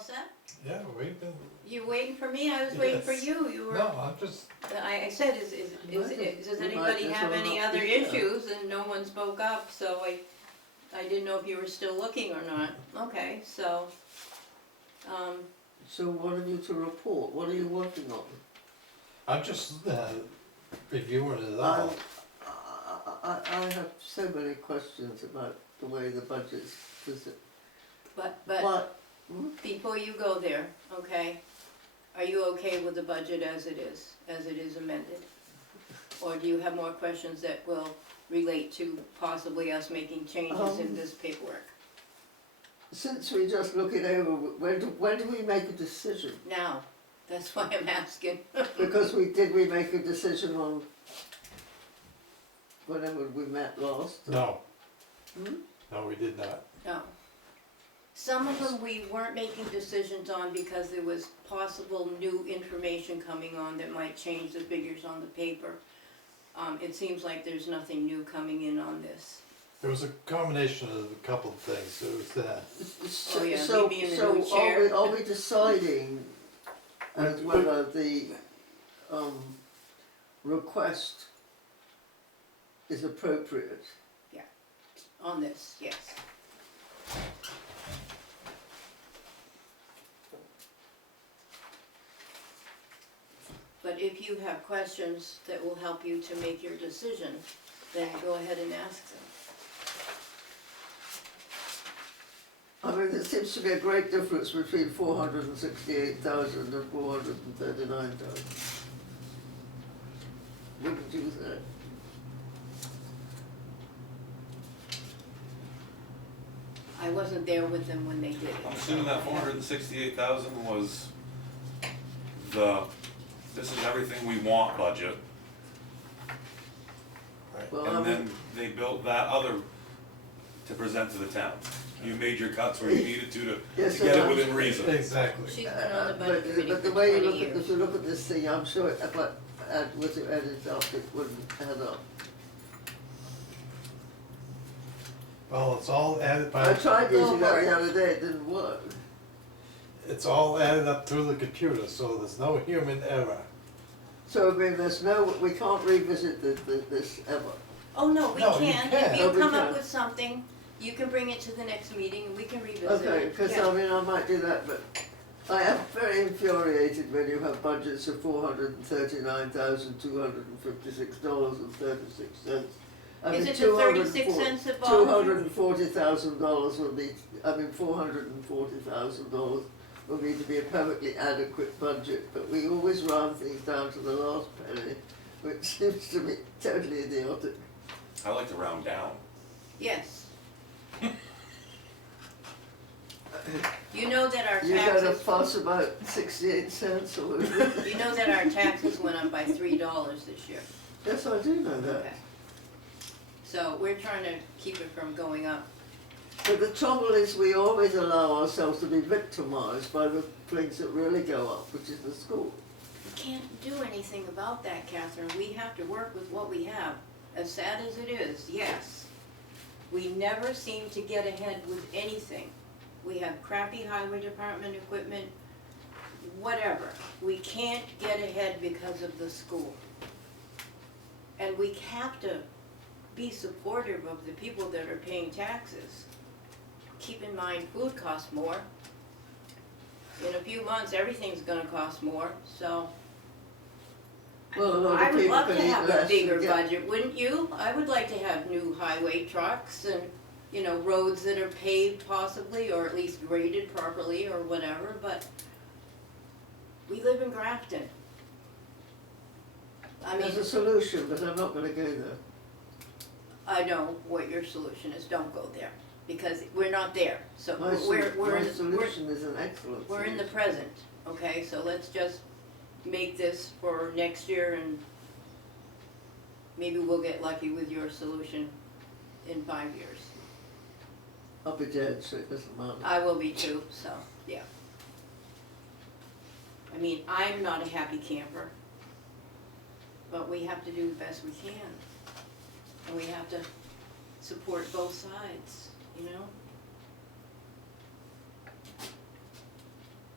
set? Yeah, we've been, You waiting for me? I was waiting for Yes. you. You were. no, I'm just, I said, does anybody have any other issues? And no one spoke up, so I didn't know if you were still looking or not. Okay, so, So what have you to report? What are you working on? I'm just reviewing it I, all. I have so many questions about the way the budget's presented. but before you go there, okay, are you okay with the budget as it is amended? Or do you have more questions that will relate to possibly us making changes in this paperwork? Since we're just looking over, when do we make a decision? Now, that's why I'm asking. Because we make a decision on whenever we met last? No, Hmm? no, we did not. No. Some of them we weren't making decisions on because there was possible new information coming on that might change the figures on the paper. It seems like there's nothing new coming in on this. There was a combination of a couple of things. There was that. Oh, yeah, So, maybe in the so new chair. are we deciding as whether the request is appropriate? On this, yes. But if you have questions that will help you to make your decision, then go ahead and ask them. I mean, there seems to be a great difference between 468,000 and 439,000. Wouldn't you say? I wasn't there with them when they did it. I'm assuming that 468,000 was this is everything we want budget. Right. Well, And then they built that other to present to the town. You made your cuts where you needed to Yes, get sir. it within reason. Exactly. She's been on the budget committee But the for way you 20 look at, if years. you look at this thing, I'm sure if I was to add it up, it wouldn't add up. Well, it's all added I by, tried using that the other day, it didn't work. it's all added up through the computer, so there's no human error. So I mean, we can't revisit this ever. Oh, no, we No, you can. can. If Oh, you we come can. up with something, you can bring it to the next meeting and we can revisit it. Okay, because Yeah. I mean, I might do that, but I am very infuriated when you have budgets of $439,256.36. Is it the 36 cents that volunteer? $240,000 will need, $440,000 will need to be a perfectly adequate budget, but we always round things down to the last penny, which seems to me totally idiotic. I like to round down. Yes. You know that our You got a taxes, fuss about 68 cents or whatever. you know that our taxes went up by $3 this year. Yes, I do know that. Okay. So we're trying to keep it from going up. But the trouble is we always allow ourselves to be victimized by the things that really go up, which is the school. We can't do anything about that, Catherine. We have to work with what we have. As sad as it is, yes. We never seem to get ahead with anything. We have crappy highway department equipment, whatever. We can't get ahead because of the school. And we have to be supportive of the people that are paying taxes. Keep in mind, food costs more. In a few months, everything's gonna cost more, so. Well, a lot of I would people love can to eat have a less bigger and get- budget, wouldn't you? I would like to have new highway trucks and, you know, roads that are paved possibly, or at least graded properly or whatever, but we live in Grafton. I mean, There's a solution, but I'm not gonna go there. I know what your solution is, don't go there, because we're not there. So My we're solution is an excellent we're in the solution. present, okay? So let's just make this for next year and maybe we'll get lucky with your solution in 5 years. I'll be dead, so it doesn't matter. I will be too, so, yeah. I mean, I'm not a happy camper, but we have to do the best we can. And we have to support both sides, you know?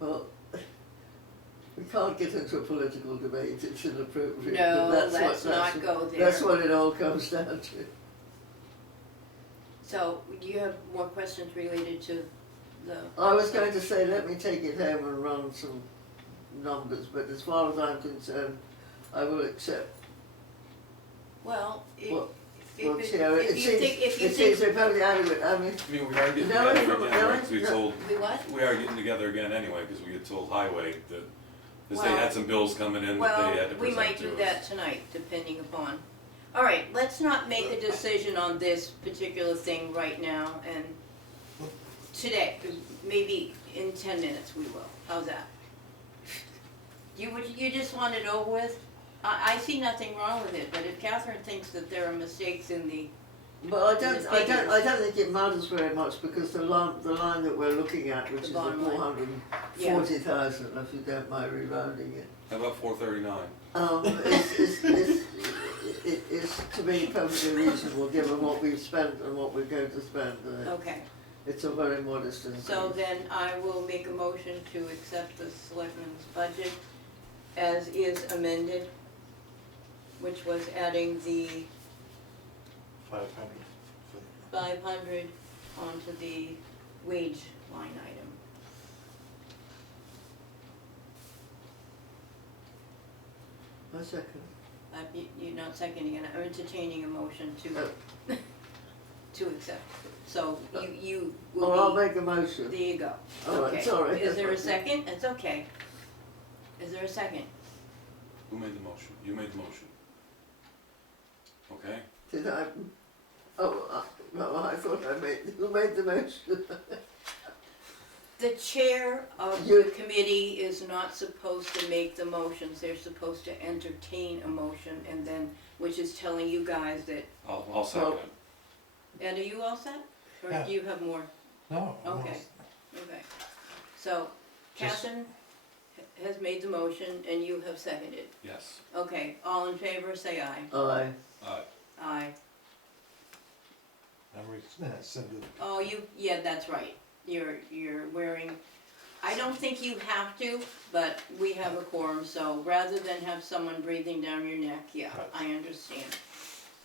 Well, we can't get into a political debate, it's inappropriate. No, but let's not go there. That's what it all comes down to. So, do you have more questions related to the? I was going to say, let me take it home and run some numbers, but as far as I'm concerned, I will accept Well, what, if what's here. It you think, if you it seems think, perfectly adequate, I mean, I mean, we are getting No, together no, again, no, right, 'cause we no. told, we what? we are getting together again anyway, cause we had told Highway that, cause they Well- had some bills coming in that Well, they had to we present might to do us. that tonight, depending upon. All right, let's not make a decision on this particular thing right now and today, 'cause maybe in 10 minutes we will. How's that? You just want it over with? I see nothing wrong with it, but if Catherine thinks that there are mistakes in the, but figures. I don't think it matters very much because the line that we're looking at, which The is the bottom line. 440,000, if you don't mind rewinding it, How about 439? is to me perfectly reasonable given what we've spent and what we're going to spend. okay. It's a very modest increase. So then I will make a motion to accept the selectmen's budget as is amended, which was adding the 500. 500 onto the wage line item. A second. You're not seconding it, I'm entertaining a motion to, to accept. So you will Or I'll be, make a motion. there you go. All right, Okay. sorry. Is there a second? It's okay. Is there a second? Who made the motion? You made the motion. Okay, Did I? Oh, no, I thought I made, who made the motion? The chair of You- the committee is not supposed to make the motions, they're supposed to entertain a motion and then, which is telling you guys that, I'll second it. and are you all set? Or Yeah. do you have more? No. Okay. Okay. So Just- Catherine has made the motion and you have seconded. Yes. Okay, all in favor, say aye. Aye. Aye. Send it. Oh, yeah, that's right. You're wearing, I don't think you have to, but we have a quorum, so rather than have someone breathing down your neck, yeah, Right. I understand.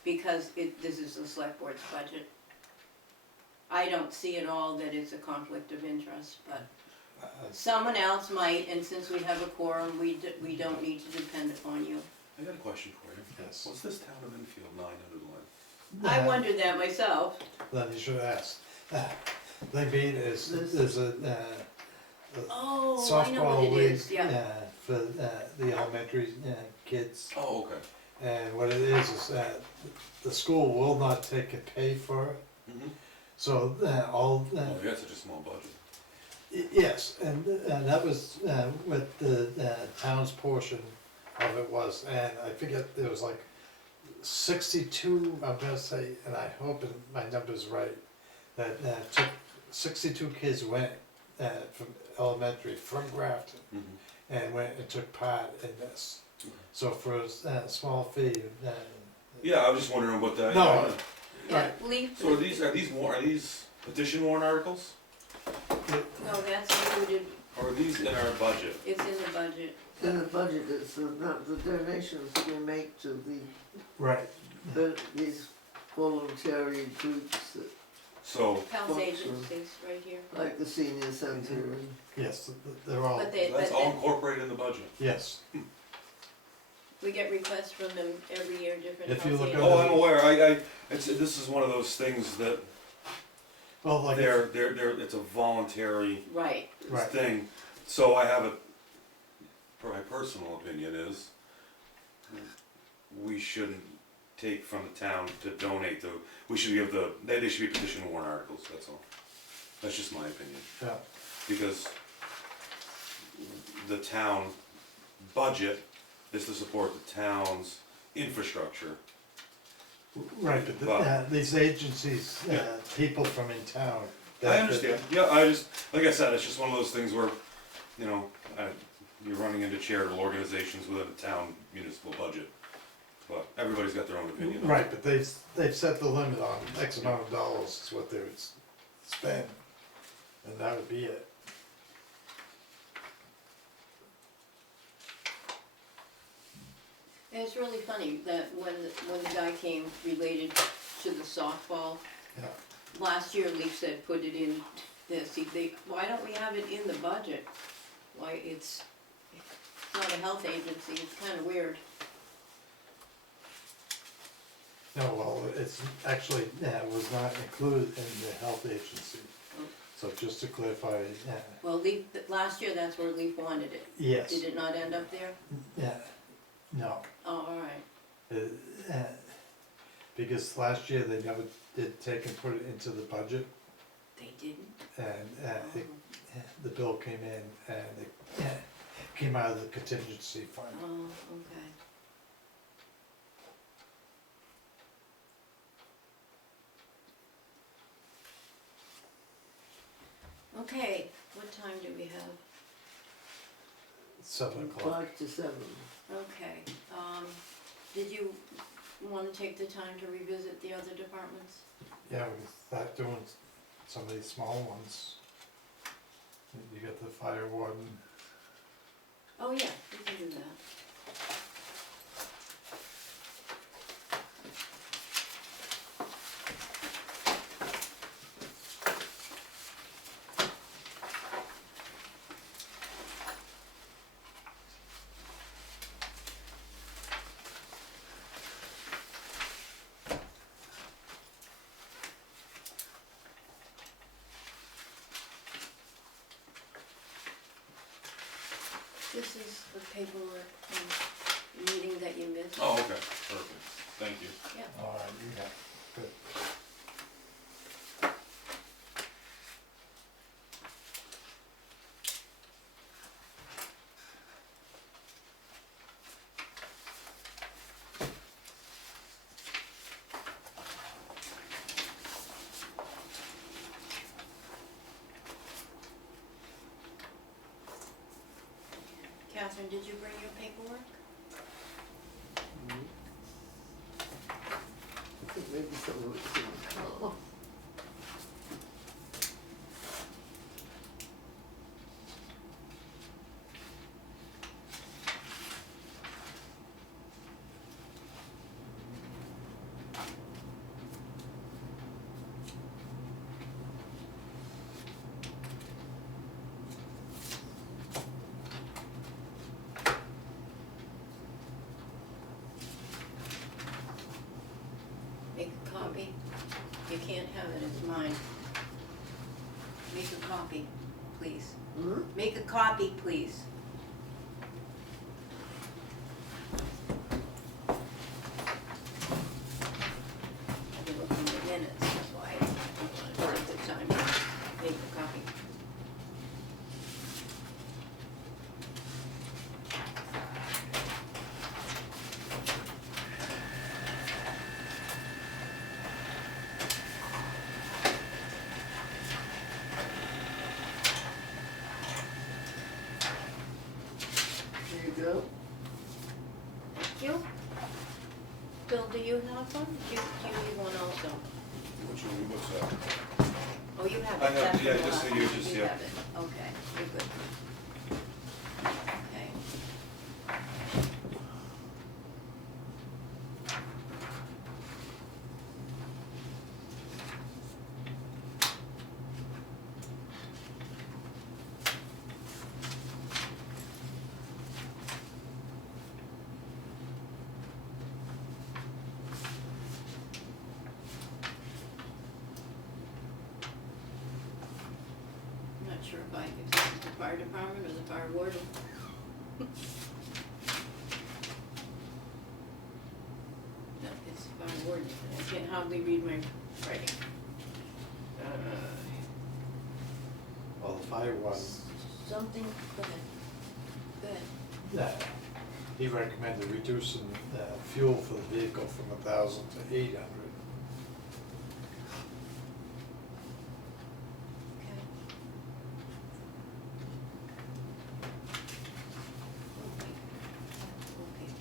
Because this is the select board's budget. I don't see at all that it's a conflict of interest, but someone else might, and since we have a quorum, we don't need to depend upon you. I got a question for you. Yes. What's this town of Enfield 900 line? I wondered that myself. Then you should ask. They mean there's a Oh, I know what softball it league is, yeah. for the elementary kids. Oh, okay. And what it is that the school will not take and pay for it. Mm-hmm. So all, Oh, you got such a small budget. yes, and that was what the town's portion of it was. And I forget, there was like 62, I'm gonna say, and I hope my number's right, that took 62 kids went from elementary, from Grafton, Mm-hmm. and went and took part in this. So for a small fee, Yeah, I was just wondering what that. No. Yeah, Right. leave. So are these petition warrant articles? No, that's included, Or are these in our budget? it's in the budget. In the budget, it's the donations that we make to right, these voluntary groups that, So, Health Well, agencies, right here. like the senior centre and. yes, they're all, But they, that's but all then, incorporated in the budget. yes. we get requests from them every year, different If you health look agencies. Oh, I'm aware. This is one of those things that Well, like, it's a voluntary Right, Right. thing. So I have my personal opinion is, we shouldn't take from the town to donate to, they should be petition warrant articles, that's all. That's just my opinion. yeah, Because the town budget is to support the town's infrastructure. right, but these agencies, people from in town. I understand, yeah, like I said, it's just one of those things where, you know, you're running into charitable organizations within a town municipal budget. But everybody's got their own opinion. on it. Right, but they've set the limit on X amount of dollars is what they would spend, and that would be it. It's really funny that when the guy came related to the softball, Yeah, last year Leaf said put it in this, why don't we have it in the budget? Why, it's not a health agency, it's kinda weird. no, well, it's actually, it was not included in the health agency. So just to clarify, Well, Leaf, last year that's where Leaf wanted it. yes, Did it not end up there? no. Oh, alright, Because last year they never did take and put it into the budget, they didn't? and Oh, the bill came in, and it came out of the contingency fund. oh, okay. Okay, what time do we have? 7 o'clock. 5 to 7. Okay, did you wanna take the time to revisit the other departments? Yeah, we start doing some of these small ones. You got the fire warden, Oh, yeah, we can do that. This is the paperwork from the meeting that you missed. Oh, okay, perfect, thank you. Yeah. alright, yeah, good. Catherine, did you bring your paperwork? I think maybe some of it's in the car. Make a copy. You can't have it, it's mine. Make a copy, please. Hmm? Make a copy, please. I've been looking at the minutes, that's why I wanted to take the time to make a copy. There you go. Thank you. Bill, do you have one? Do you need one also? Which one, what's that? Oh, you have it. I have- That's yeah, the just one. the uses, You yeah. have it. Okay, you're good. Okay. I'm not sure if this is the fire department or the fire warden. No, it's the fire warden. I can hardly read my writing. Well, the fire warden, Something, go ahead. Go ahead. he recommended reducing fuel for the vehicle from 1,000 to 800. Okay. Okay.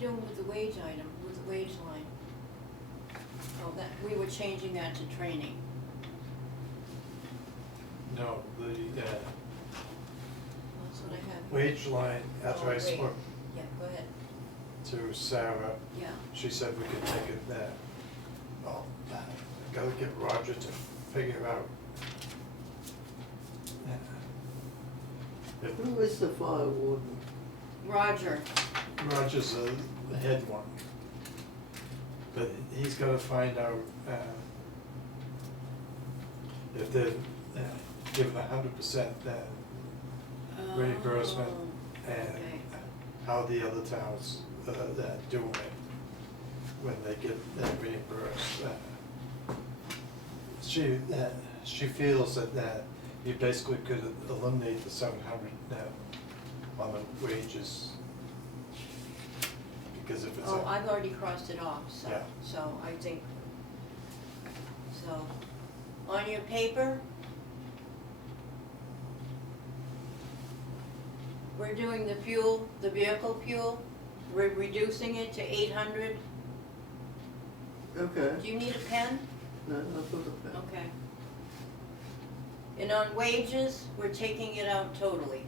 doing with the wage item, with the wage line? Oh, that, we were changing that to training. No, the That's what I have. wage line, after Oh, I wait. spoke Yeah, go ahead. to Sarah, Yeah. she said we could take it there. Well, I gotta get Roger to figure out. If Who is the fire warden? Roger, Roger's the head one, but he's gotta find out, if they're given 100% reimbursement Oh, and okay. how the other towns, doing it when they get reimbursed. She feels that you basically could eliminate the 700 on the wages. Because if it's Oh, I've already crossed it off, so, Yeah. so I think, so, on your paper, we're doing the fuel, the vehicle fuel, we're reducing it to 800. Okay, Do you need a pen? no, I've got a pen. Okay. And on wages, we're taking it out totally.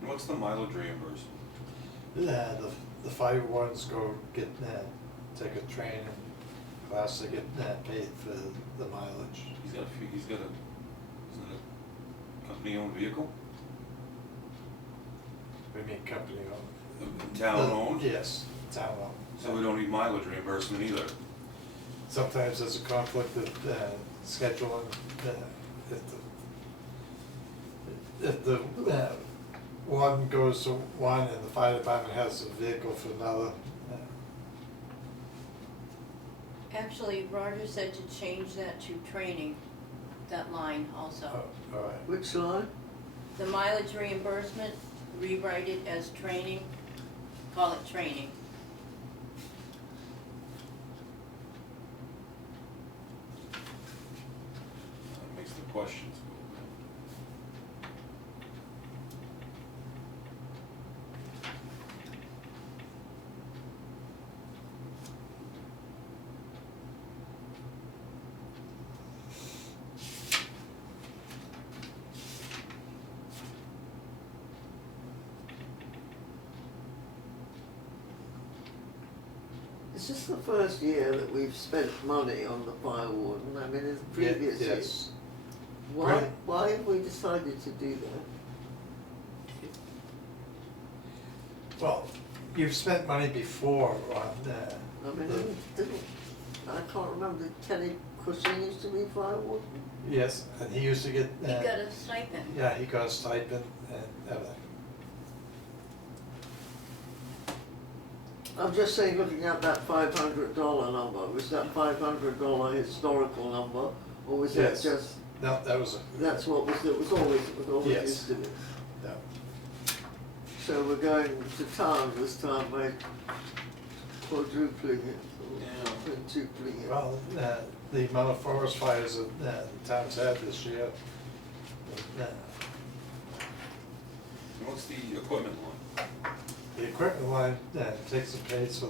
And what's the mileage reimbursement? the fire wardens go get, take a training class to get paid for the mileage. He's got isn't it a company-owned vehicle? We mean company owned. Town-owned? Yes, town owned. So we don't need mileage reimbursement either. Sometimes there's a conflict of scheduling, if the one goes to one and the fire department has a vehicle for another. Actually, Roger said to change that to training, that line also. Oh, all right. Which line? The mileage reimbursement, rewrite it as training, call it training. That makes the questions go. Is this the first year that we've spent money on the fire warden? I mean, in the previous years. Yes. Why, why have we decided to do that? Well, you've spent money before on I mean, I can't remember, did Kenny Cushing used to be fire warden? yes, and he used to get. He got a stipend. Yeah, he got a stipend and everything. I'm just saying, looking at that $500 number, was that $500 historical number, or was that Yes. just, No, that was that's what was, it was always Yes. used to be? no. So we're going to town this time by quadrupling it, Yeah. or quintupling it. Well, the amount of forest fires that the town's had this year. And what's the equipment line? The equipment line takes the pays for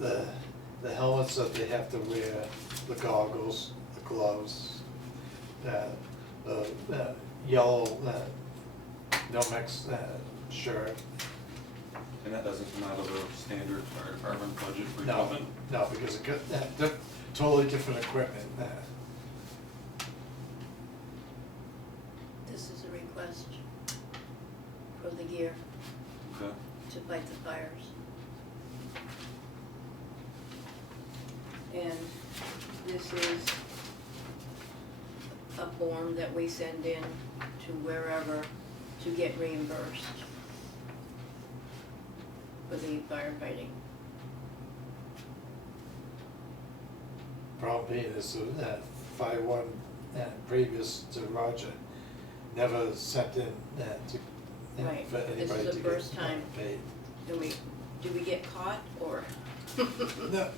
the helmets that they have to wear, the goggles, the gloves, the yellow Nomex shirt. And that doesn't come out of the standard fire department budget for No, equipment? no, because it could, totally different equipment. This is a request for the gear Okay. to fight the fires. And this is a form that we send in to wherever to get reimbursed for the firefighting. Problem being is fire one previous to Roger never sent in to, Right, for this is anybody the to first get time. paid. Do we get caught or?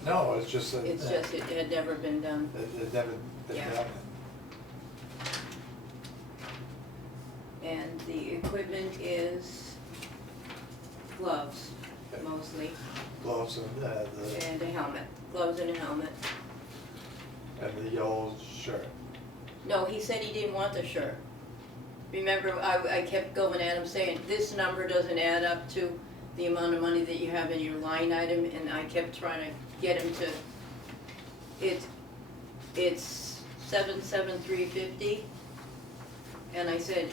No, it's just that. It's just, it had never been done. It never been Yeah. done. And the equipment is gloves, mostly, gloves and a helmet, gloves and a helmet. and the yellow shirt. No, he said he didn't want the shirt. Remember, I kept going at him saying, this number doesn't add up to the amount of money that you have in your line item, and I kept trying to get him to, it's 77350. And I said,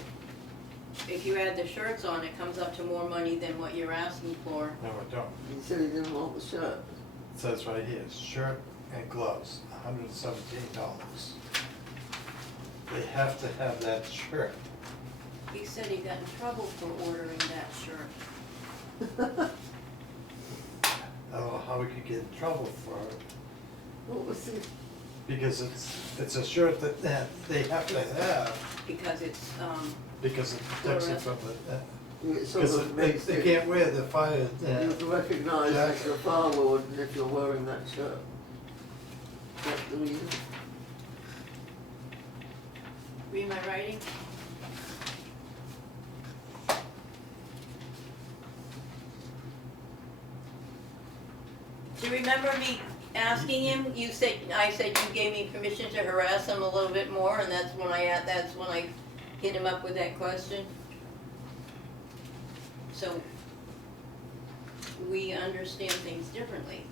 if you add the shirts on, it comes up to more money than what you're asking for. No, I don't. He said he didn't want the shirt. It says right here, shirt and gloves, $117. They have to have that shirt. He said he got in trouble for ordering that shirt. I don't know how we could get in trouble for it, What was it? because it's a shirt that they have to have, Because it's, because it protects them from the, It sort because of makes they it, can't wear the fire, you're recognised as jacket. a fire warden if you're wearing that shirt. That's the reason. read my writing? Do you remember me asking him? You said, I said you gave me permission to harass him a little bit more, and that's when I hit him up with that question. So, we understand things differently,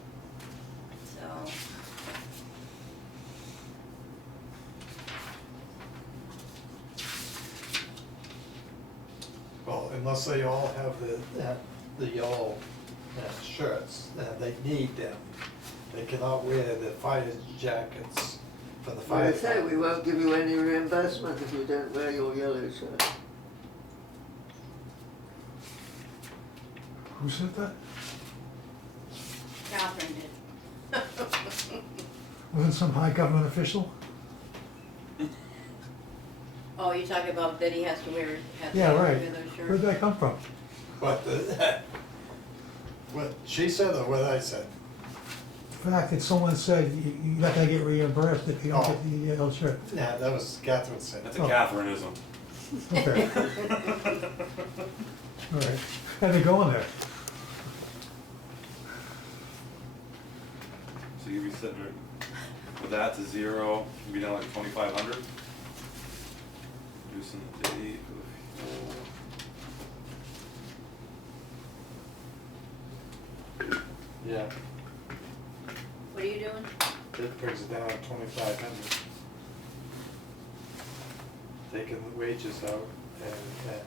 so. Well, unless they all have the yellow shirts, they need them. They cannot wear the fire jackets for the Like fire. I say, we won't give you any reimbursement if you don't wear your yellow shirt. Who said that? Catherine did. Wasn't some high government official? Oh, you're talking about that he has to wear, Yeah, right. wear those shirts? Where'd that come from? But what she said or what I said? The fact that someone said you're not gonna get reimbursed if you don't get the yellow shirt. Yeah, that was Catherine said. That's a Oh. Catherineism. Okay. All right. How'd they go in there? So you'd be sitting there with that to zero, you'd be down like 2,500. Reducing the date for the fuel. Yeah, What are you doing? it brings it down to 2,500. Taking the wages out and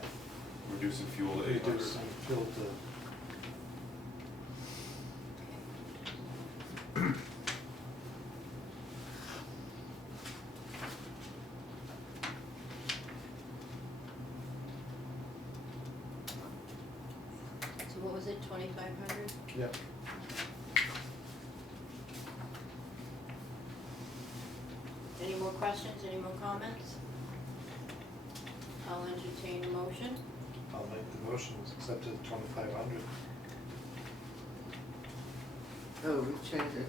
Reducing fuel to 800. reducing fuel to. So what was it, 2,500? Yep. Any more questions, any more comments? I'll entertain a motion. I'll make the motion, accept it 2,500. Oh, we changed it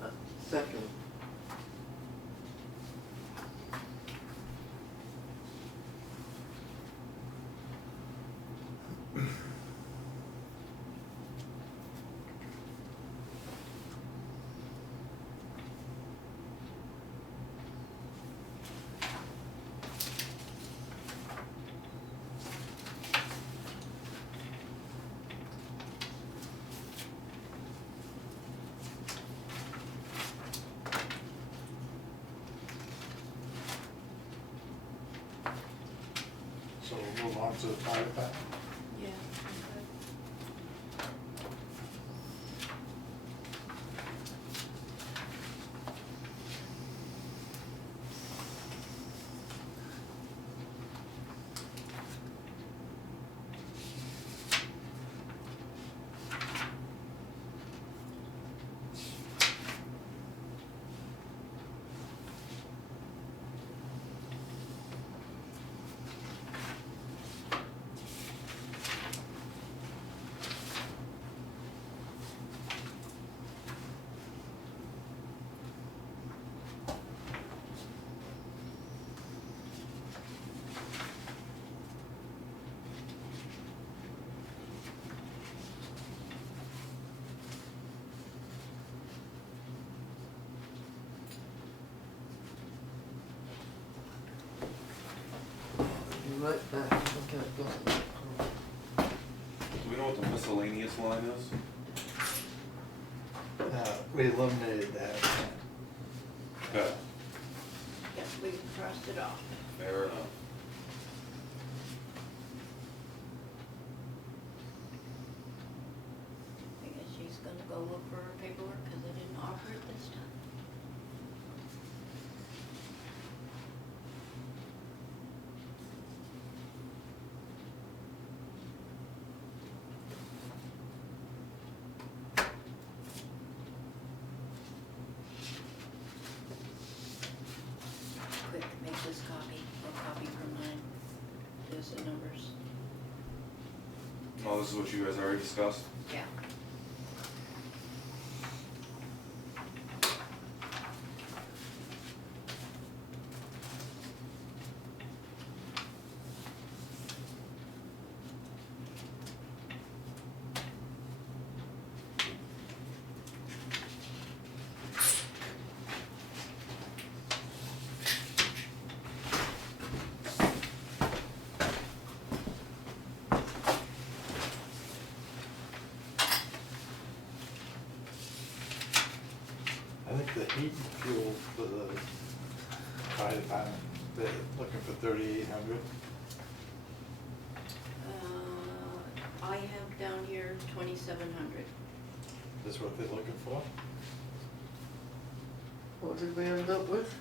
to second. So we'll move on to the fire department. Yeah. right back, I think I've got it. Do we know what the miscellaneous line is? We eliminated that. Okay, Yeah, we crossed it off. fair enough. I guess she's gonna go look for her paperwork, cause I didn't offer it this time. Quick, make this copy, or copy from mine. There's the numbers. Oh, this is what you guys already discussed? Yeah. I think the heat and fuel for the fire department, they're looking for 3,800. I have down here 2,700. That's what they're looking for. What did we end up with?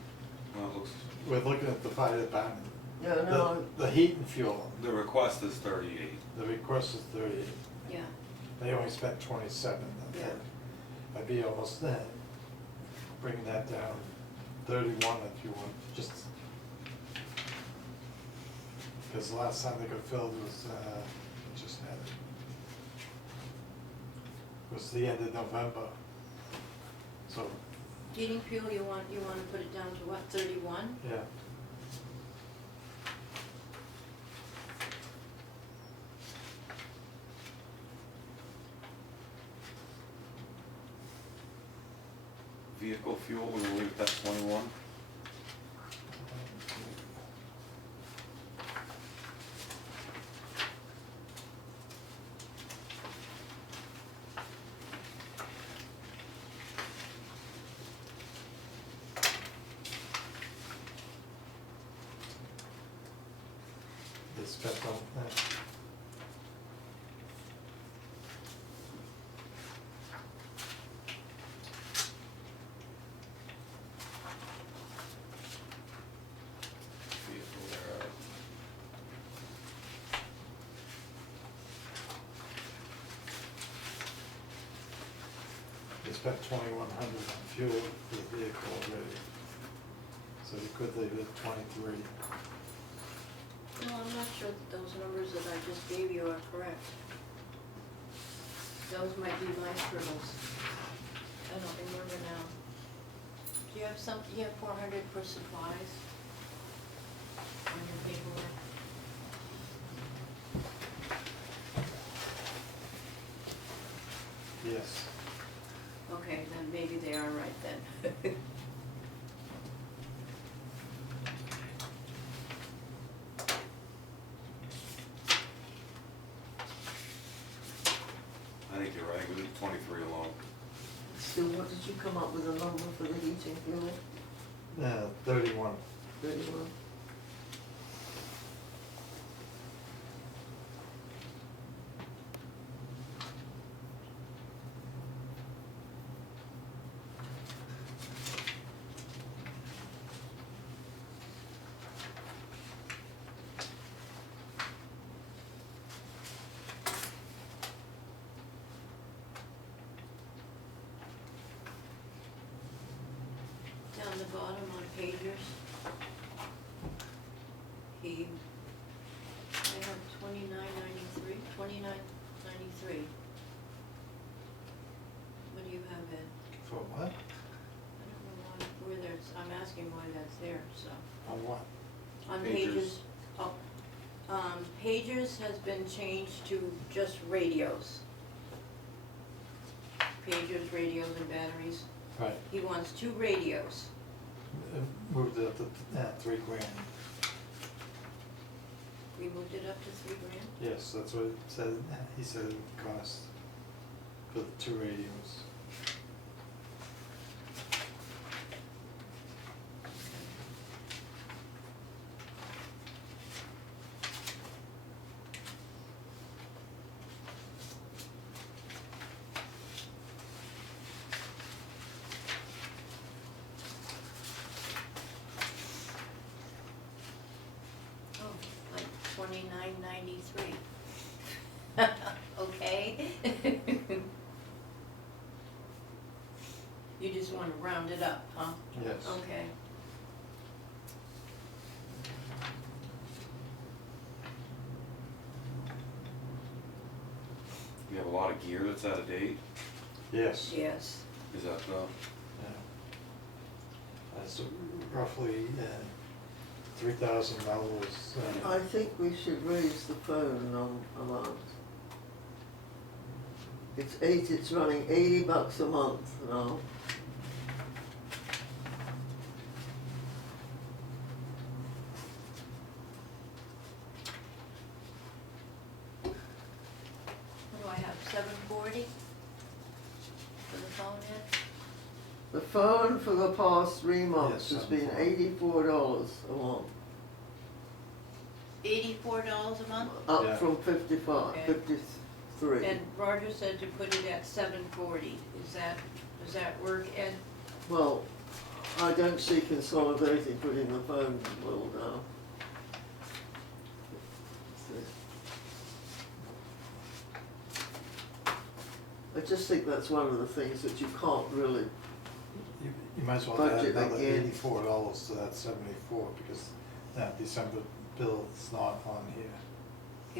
Well, it looks, We're looking at the fire department. Yeah, no, The heat and fuel, the request is 38. the request is 38. Yeah, They only spent 27. Yeah. I'd be almost bringing that down 31 if you want, just. Because the last time they got filled was, just had it. Was the end of November. So, heating fuel, you want to put it down to what, 31? yeah. Vehicle fuel, we're gonna leave it at 21. They spent on that. Vehicle, they're at They spent 2,100 on fuel for the vehicle already. So you could leave it at 23. No, I'm not sure that those numbers that I just gave you are correct. Those might be my scribbles. I don't remember now. Do you have you have 400 for supplies on your paperwork? Yes. Okay, then maybe they are right then. I think you're right, we leave 23 alone. still, what did you come up with a number for the heating fuel? 31. 31? Down the bottom on pagers. I have 29.93, 29.93. What do you have, Ed? For what? I don't know where there's, I'm asking why that's there, so. On what? On Pagers. pages, pagers has been changed to just radios. Pagers, radios, and batteries. Right. He wants 2 radios. Moved it up to 3 grand. We moved it up to $3,000? Yes, that's what it said, he said it would cost for the two radios. Oh, like $29.93. Okay. You just wanna round it up, huh? Yes. Okay. You have a lot of gear that's out of date, Yes. Yes. is that, Yeah. That's roughly $3,000. I think we should raise the phone amount. It's running $80 a month now. What do I have, $740 for the phone yet? The phone for the past 3 months Yes, has been $74. $84 a month, $84 a month? up Yeah. from 55, Okay. 53. And Roger said to put it at $740. Does that work, Ed? Well, I don't see consolidating putting the phone bill down. I just think that's one of the things that you can't really, You might as well add Budget another again. $84 to that 74 because that December bill is not on here.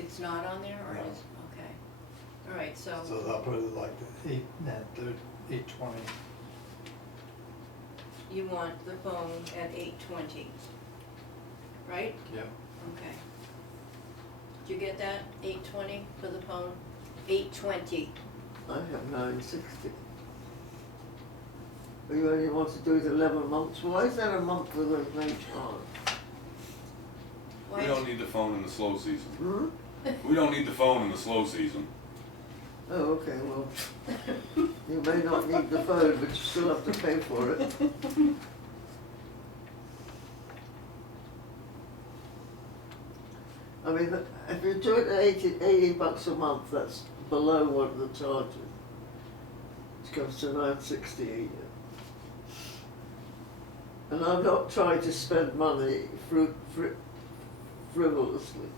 It's not on there, or No. is, okay. All right, so, So they'll put it like the 820. you want the phone at $820, right? Yeah. Okay. Did you get that, $820 for the phone? $820. I have $960. You only want to do it 11 months, why is that a month with a no charge? Why we is- don't need the phone in the slow season. Hmm? We don't need the phone in the slow season. Oh, okay, well, you may not need the phone, but you still have to pay for it. I mean, if you do it at $80 a month, that's below what the charge is. It comes to $960 a year. And I'm not trying to spend money frivolously.